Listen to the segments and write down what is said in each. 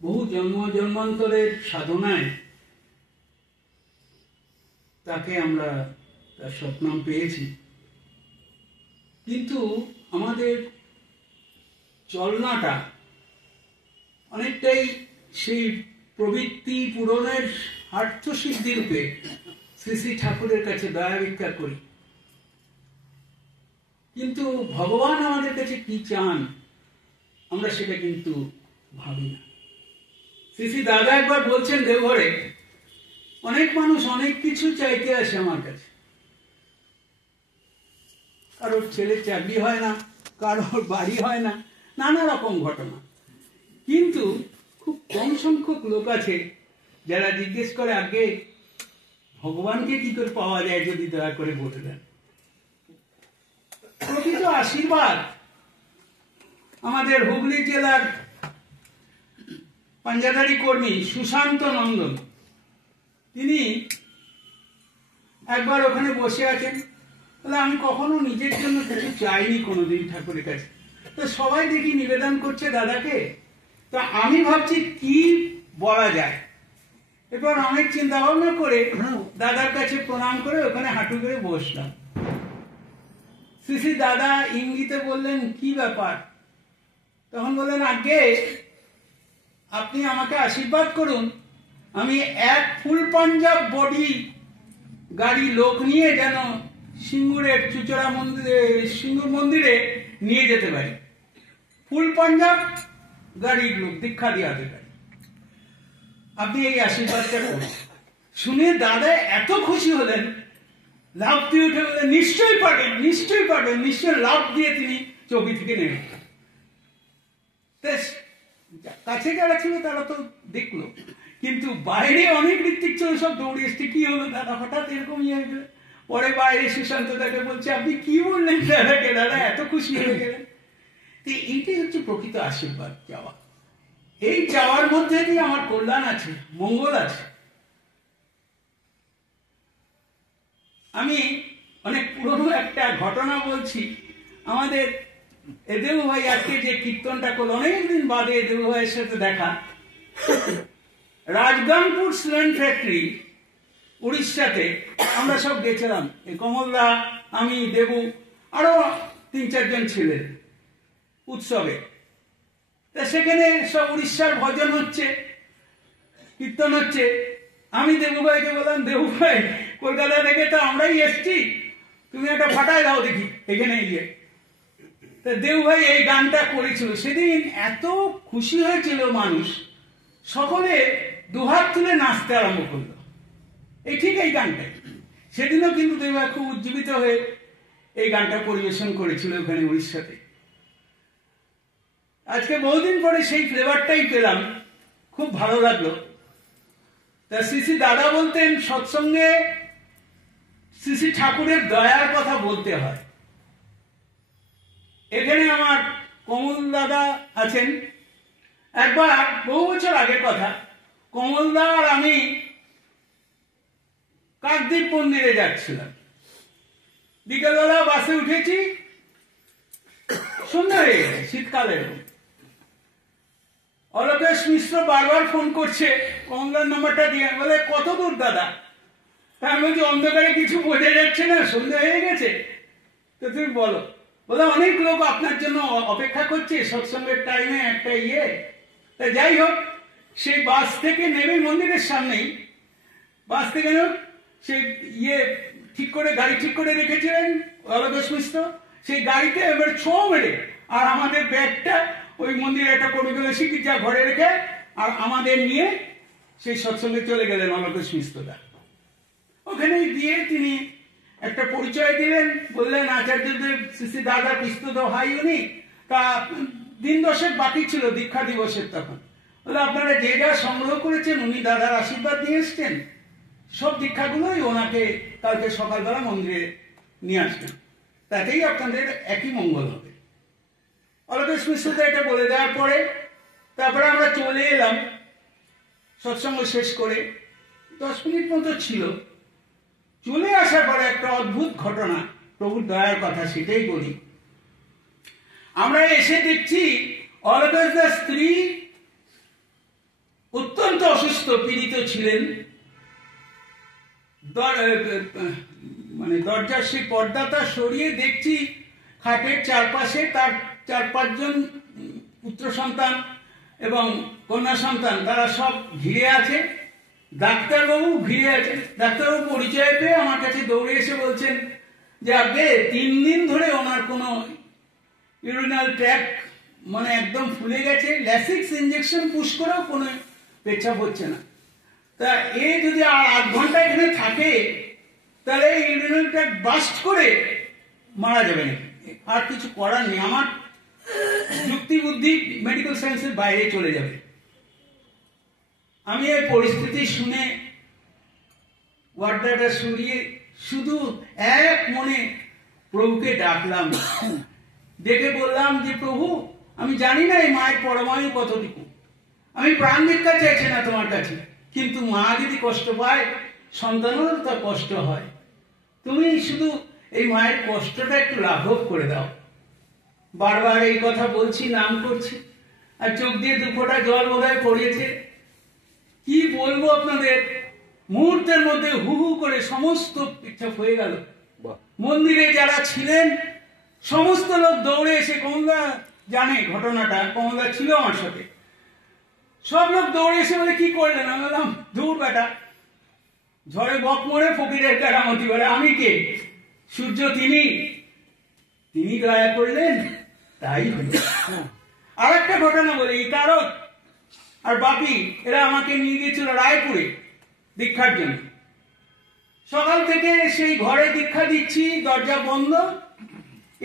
বহু জন্ম জন্মান্তরের সাধনায় তাকে আমরা তার সৎনাম পেয়েছি, কিন্তু আমাদের চলনাটা অনেকটাই সেই প্রবৃত্তি পূরণের আর্থসিদ্ধি রূপে শ্রী শ্রী ঠাকুরের কাছে দয়া ভিক্ষা করি। কিন্তু ভগবান আমাদের কাছে কি চান আমরা সেটা কিন্তু ভাবি না। শ্রী শ্রী দাদা একবার বলছেন দেওঘরে, অনেক মানুষ অনেক কিছু চাইতে আসে আমার কাছে, কারোর ছেলের চাকরি হয় না, কারোর বাড়ি হয় না, নানা রকম ঘটনা, কিন্তু খুব কম সংখ্যক লোক আছে যারা জিজ্ঞেস করে আগে ভগবানকে কি করে পাওয়া যায়, যদি দয়া করে বলে দেন। প্রকৃত আশীর্বাদ আমাদের হুগলি জেলার পাঞ্জাদারি কর্মী সুশান্ত নন্দন, তিনি একবার ওখানে বসে আছেন, তাহলে আমি কখনো নিজের জন্য কিছু চাইনি কোনোদিন ঠাকুরের কাছে, তো সবাই দেখি নিবেদন করছে দাদাকে, তো আমি ভাবছি কি বলা যায়। এরপর অনেক চিন্তা ভাবনা করে দাদার কাছে প্রণাম করে ওখানে হাঁটু করে বসলাম। শ্রী শ্রী দাদা ইঙ্গিতে বললেন, কি ব্যাপার? তখন বললেন, আগে আপনি আমাকে আশীর্বাদ করুন, আমি এক ফুল পাঞ্জাব বডি গাড়ি লোক নিয়ে যেন সিঙ্গুরের চুচড়া মন্দিরে, সিঙ্গুর মন্দিরে নিয়ে যেতে পারি। ফুল পাঞ্জাব গাড়ির লোক দীক্ষা দেওয়াতে পারি, আপনি এই আশীর্বাদটা করুন। শুনে দাদা এত খুশি হলেন, লাভ দিয়ে উঠে বললেন, নিশ্চয়ই পারবেন, নিশ্চয়ই পারবেন, নিশ্চয়। লাভ দিয়ে তিনি চৌকি থেকে নেমে, কাছে যারা ছিল তারা তো দেখলো, কিন্তু বাইরে অনেক ঋত্বিক ছিল, সব দৌড়ে এসছে, কি হলো দাদা হঠাৎ এরকম ইয়ে হয়ে গেল। পরে বাইরে সুশান্ত তাকে বলছে, আপনি কি বললেন দাদাকে, দাদা এত খুশি হয়ে গেলেন। এইটাই হচ্ছে প্রকৃত আশীর্বাদ চাওয়া। এই চাওয়ার মধ্যে দিয়ে আমার কল্যাণ আছে, মঙ্গল আছে। আমি অনেক পুরনো একটা ঘটনা বলছি। আমাদের এদেবু ভাই আজকে যে কীর্তনটা করলো, অনেকদিন বাদে এদেবু ভাইয়ের সাথে দেখা। রাজগানপুর সিমেন্ট ফ্যাক্টরি উড়িষ্যাতে আমরা সব গেছিলাম, কমলদা, আমি, দেবু, আরো 3-4 জন ছিলেন উৎসবে। তা সেখানে সব উড়িষ্যার ভজন হচ্ছে, কীর্তন হচ্ছে। আমি দেবু ভাইকে বললাম, দেবু ভাই কলকাতা থেকে তো আমরাই এসছি, তুমি একটা ফাটায় দাও দেখি এখানে গিয়ে। তা দেবু ভাই এই গানটা করেছিল, সেদিন এত খুশি হয়েছিল মানুষ, সকলে দুহাত তুলে নাচতে আরম্ভ করলো। এই ঠিক এই গানটাই। সেদিনও কিন্তু দেবু ভাই খুব উজ্জীবিত হয়ে এই গানটা পরিবেশন করেছিল ওখানে উড়িষ্যাতে। আজকে বহুদিন পরে সেই ফ্লেভারটাই পেলাম, খুব ভালো লাগলো। তা শ্রী শ্রী দাদা বলতেন, সৎসঙ্গে শ্রী শ্রী ঠাকুরের দয়ার কথা বলতে হয়। এখানে আমার কমল দাদা আছেন। একবার বহু বছর আগের কথা, কমলদা আর আমি কাকদ্বীপ মন্দিরে যাচ্ছিলাম। বিকেলবেলা বাসে উঠেছি, সন্ধ্যা হয়ে গেছে, শীতকালের। অলোকেশ মিশ্র বারবার ফোন করছে, কমলার নাম্বারটা দিয়ে, বলে কত দূর দাদা? তা আমি বলছি, অন্ধকারে কিছু বোঝা যাচ্ছে না, সন্ধ্যা হয়ে গেছে, তো তুমি বলো। বলে অনেক লোক আপনার জন্য অপেক্ষা করছে, সৎসঙ্গের টাইমে একটা ইয়ে। তা যাই হোক, সেই বাস থেকে নেমে মন্দিরের সামনেই, বাস থেকে সেই ইয়ে ঠিক করে, গাড়ি ঠিক করে রেখেছিলেন অলোকেশ মিশ্র, সেই গাড়িতে এবার ছো মেরে আর আমাদের ব্যাগটা ওই মন্দিরে একটা কবিগুলো শিখি যা ঘরে রেখে, আর আমাদের নিয়ে সেই সৎসঙ্গে চলে গেলেন অলোকেশ মিশ্রদা। ওখানে দিয়ে তিনি একটা পরিচয় দিলেন, বললেন আচার্যদেব শ্রী শ্রী দাদা পিস্তত ভাই উনি। তা দিন 10 বাকি ছিল দীক্ষা দিবসের, তখন বলে আপনারা যে যা সংগ্রহ করেছেন উনি দাদার আশীর্বাদ নিয়ে এসছেন, সব দীক্ষাগুলোই ওনাকে কালকে সকালবেলা মন্দিরে নিয়ে আসবেন, তাতেই আপনাদের একই মঙ্গল হবে। অলোকেশ মিশ্রদা এটা বলে দেওয়ার পরে তারপরে আমরা চলে এলাম সৎসঙ্গ শেষ করে। 10 মিনিট মতো ছিল। চলে আসার পরে একটা অদ্ভুত ঘটনা, প্রভুর দয়ার কথা, সেটাই বলি। আমরা এসে দেখছি অলোকেশ দার স্ত্রী অত্যন্ত অসুস্থ পীড়িত ছিলেন। মানে দরজার সেই পর্দাটা সরিয়ে দেখছি খাটের চারপাশে তার 4-5 জন পুত্র সন্তান এবং কন্যা সন্তান, তারা সব ঘিরে আছে। ডাক্তারবাবু ঘিরে আছে। ডাক্তারবাবু পরিচয় পেয়ে আমার কাছে দৌড়ে এসে বলছেন যে আগে 3 দিন ধরে ওনার কোনো ইউরিনাল ট্র্যাক্ট মানে একদম ফুলে গেছে, ল্যাসিক্স ইঞ্জেকশন পুশ করেও কোনো পেচ্ছাপ হচ্ছে না। তা এ যদি আর 8 ঘন্টা এখানে থাকে তাহলে ইউরিনাল ট্র্যাক্ট বাস্ট করে মারা যাবে না। আর কিছু করার নেই, আমার যুক্তি বুদ্ধি মেডিকেল সায়েন্সের বাইরে চলে যাবে। আমি এই পরিস্থিতি শুনে ওয়ার্ডাটা সরিয়ে শুধু এক মনে প্রভুকে ডাকলাম, ডেকে বললাম যে প্রভু, আমি জানি না এই মায়ের পরমায়ু কতটুকু, আমি প্রাণ ভিক্ষা চাইছি না তোমার কাছে, কিন্তু মা যদি কষ্ট পায় সন্তানেরও তার কষ্ট হয়, তুমি শুধু এই মায়ের কষ্টটা একটু লাঘব করে দাও। বারবার এই কথা বলছি, নাম করছি, আর চোখ দিয়ে 2 ফোঁটা জল বোধহয় পড়িয়েছে। কি বলবো আপনাদের, মুহূর্তের মধ্যে হু হু করে সমস্ত পিচ্ছাপ হয়ে গেল। মন্দিরে যারা ছিলেন সমস্ত লোক দৌড়ে এসে, কমলা জানে ঘটনাটা, কমলা ছিল আমার সাথে, সব লোক দৌড়ে এসে বলে কি করলেন? আমি বললাম দূর বেটা, ঝড়ে বক মরে ফকিরের কারামতি বলে, আমি কে? সূর্য তিনি দয়া করলেন, তাই হলো। আর একটা ঘটনা বলি, তারক আর বাপি এরা আমাকে নিয়ে গিয়েছিল রায়পুরে দীক্ষার জন্য। সকাল থেকে সেই ঘরে দীক্ষা দিচ্ছি, দরজা বন্ধ।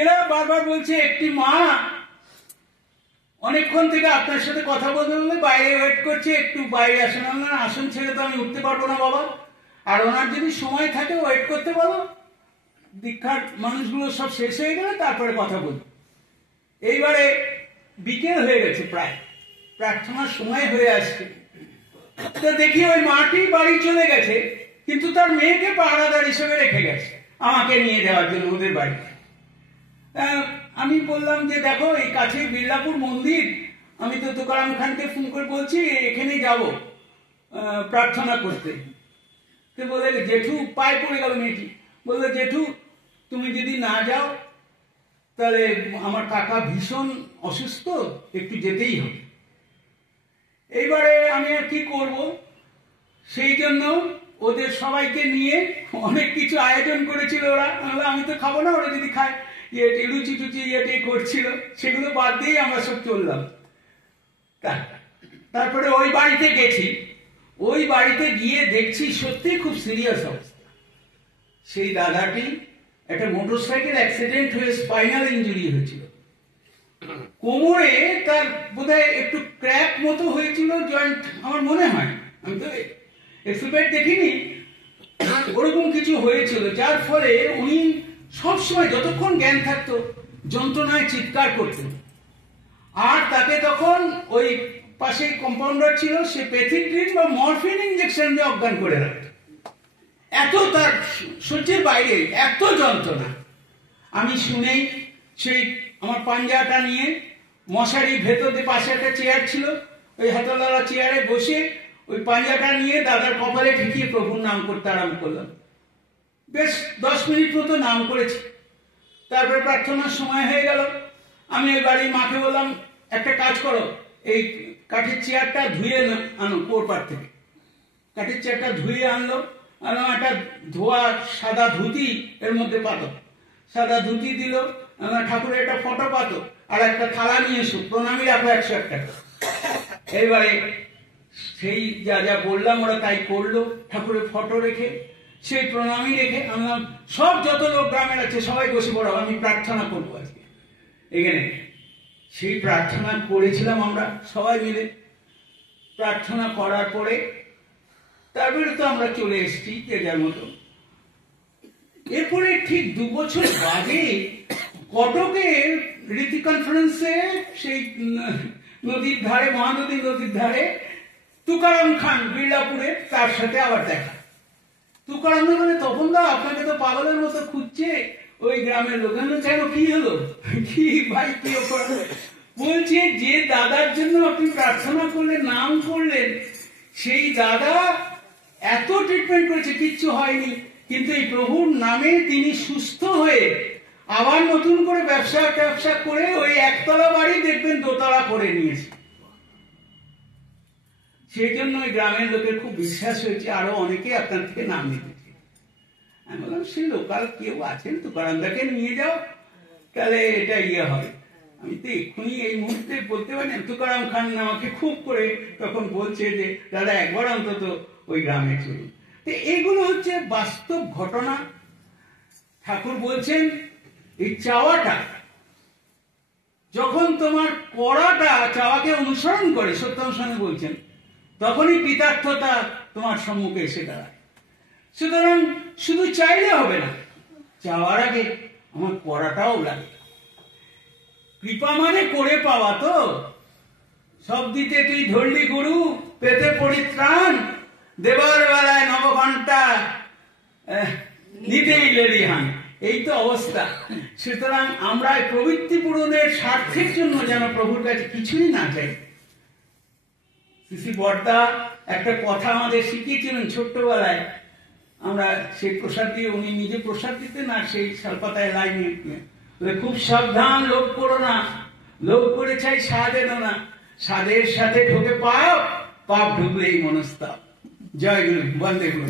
এরা বারবার বলছে একটি মা অনেকক্ষণ থেকে আপনার সাথে কথা বলতে বলতে বাইরে ওয়েট করছে, একটু বাইরে আসেন। আসন ছেড়ে তো আমি উঠতে পারবো না বাবা, আর ওনার যদি সময় থাকে ওয়েট করতে বলো, দীক্ষার মানুষগুলো সব শেষ হয়ে গেলে তারপরে কথা বলবো। এইবারে বিকেল হয়ে গেছে, প্রায় প্রার্থনার সময় হয়ে আসছে। তো দেখি ওই মাটি বাড়ি চলে গেছে, কিন্তু তার মেয়েকে পাহারাদার হিসেবে রেখে গেছে আমাকে নিয়ে যাওয়ার জন্য ওদের বাড়িতে। আমি বললাম যে দেখো এই কাছে বিড়লাপুর মন্দির, আমি তো তুকারাম খানকে ফোন করে বলছি এখানে যাব প্রার্থনা করতে। তো বলে জেঠু, পায়ে পড়ে গেল মেয়েটি, বললো জেঠু তুমি যদি না যাও তাহলে আমার কাকা ভীষণ অসুস্থ, একটু যেতেই হবে। এইবারে আমি আর কি করব, সেই জন্য ওদের সবাইকে নিয়ে অনেক কিছু আয়োজন করেছিল ওরা। আমি তো খাবো না, ওরা যদি খায় লুচি টুচি করছিল, সেগুলো বাদ দিয়ে আমরা সব চললাম। তারপরে ওই বাড়িতে গেছি, ওই বাড়িতে গিয়ে দেখছি সত্যি খুব সিরিয়াস অবস্থা। সেই দাদাটি একটা মোটরসাইকেল অ্যাক্সিডেন্ট হয়ে স্পাইনাল ইঞ্জুরি হয়েছিল, কোমরে তার বোধহয় একটু ক্র্যাক মতো হয়েছিল জয়েন্ট, আমার মনে হয়, আমি তো এক্সপেক্ট দেখিনি, ওরকম কিছু হয়েছিল, যার ফলে উনি সবসময় যতক্ষণ জ্ঞান থাকতো যন্ত্রণায় চিৎকার করতেন। আর তাকে তখন ওই পাশে কম্পাউন্ডার ছিল, সে পেথিড্রিন বা মরফিন ইঞ্জেকশন দিয়ে অজ্ঞান করে রাখত। এত তার সহ্যের বাইরে এত যন্ত্রণা। আমি শুনেই সেই আমার পাঞ্জাটা নিয়ে মশারির ভেতর দিয়ে পাশে একটা চেয়ার ছিল, ওই হাতলওয়ালা চেয়ারে বসে ওই পাঞ্জাটা নিয়ে দাদার কপালে ঠেকিয়ে প্রভুর নাম করতে আরম্ভ করলাম। বেশ 10 মিনিট মতো নাম করেছি। তারপরে প্রার্থনার সময় হয়ে গেল। আমি ওই বাড়ির মাকে বললাম একটা কাজ করো, এই কাঠের চেয়ারটা ধুয়ে আনো কোরপাড় থেকে। কাঠের চেয়ারটা ধুয়ে আনলো, একটা ধোয়া সাদা ধুতি এর মধ্যে পাতো, সাদা ধুতি দিল, ঠাকুরের একটা ফটো পাতো, আর একটা থালা নিয়ে এসো, প্রণামী রাখো 101 টাকা। এইবারে সেই যা যা বললাম ওরা তাই করলো, ঠাকুরের ফটো রেখে সেই প্রণামী রেখে আনলাম। সব যত লোক গ্রামের আছে সবাই বসে পড়ো, আমি প্রার্থনা করবো আজকে এখানে। সেই প্রার্থনা করেছিলাম আমরা সবাই মিলে। প্রার্থনা করার পরে তারপরে তো আমরা চলে এসেছি যে যার মতো। এরপরে ঠিক 2 বছর বাদে কটকে রীতি কনফারেন্সে সেই নদীর ধারে, মহানদী নদীর ধারে তুকারাম খান বিড়লাপুরে, তার সাথে আবার দেখা। তুকারাম মানে তখন না আপনাকে তো পাগলের মতো খুঁজছে ওই গ্রামের লোক। কেন কি হলো, কি ভাই কি বলছে যে দাদার জন্য আপনি প্রার্থনা করলেন, নাম করলেন, সেই দাদা এত ট্রিটমেন্ট করেছে, কিচ্ছু হয়নি, কিন্তু এই প্রভুর নামে তিনি সুস্থ হয়ে আবার নতুন করে ব্যবসা করে ওই একতলা বাড়ি দেখবেন দোতলা করে নিয়েছে। সেই জন্য ওই গ্রামের লোকের খুব বিশ্বাস হয়েছে, আরো অনেকে আপনার থেকে নাম নিতেছে। আমি বললাম সেই লোকাল কেউ আছেন তুকারামদাকে নিয়ে যাও, তাহলে এটা হবে। আমি তো এক্ষুনি এই মুহূর্তে বলতে পারি না। তুকারাম খান আমাকে খুব করে তখন বলছে যে দাদা একবার অন্তত ওই গ্রামে চলুন। তো এগুলো হচ্ছে বাস্তব ঘটনা। ঠাকুর বলছেন এই চাওয়াটা যখন তোমার করাটা চাওয়াকে অনুসরণ করে, সত্যম সঙ্গে বলছেন, তখনই কৃতার্থতা তোমার সম্মুখে এসে দাঁড়ায়। সুতরাং শুধু চাইলে হবে না, চাওয়ার আগে আমার করাটাও লাগে। কৃপা মানে করে পাওয়া, তো সব দিতে তুই ধরলি গুরু, পেতে পরিত্রাণ, দেবার বেলায় নবঘণ্টা নিতেই লেলিহান, এই তো অবস্থা। সুতরাং আমরা প্রবৃত্তি পূরণের স্বার্থের জন্য যেন প্রভুর কাছে কিছুই না চাই। শ্রী বর্দা একটা কথা আমাদের শিখিয়েছিলেন ছোট্টবেলায়, আমরা সেই প্রসাদ দিয়ে, উনি নিজে প্রসাদ দিতেন আর সেই শালপাতায় লাইন খুব সাবধান, লোভ করো না, লোভ করে চাই স্বাদ এনো না, স্বাদের সাথে ঢোকে পাপ, পাপ ঢুকলেই মনস্তাপ। জয় গুরু, বন্দে গুরু।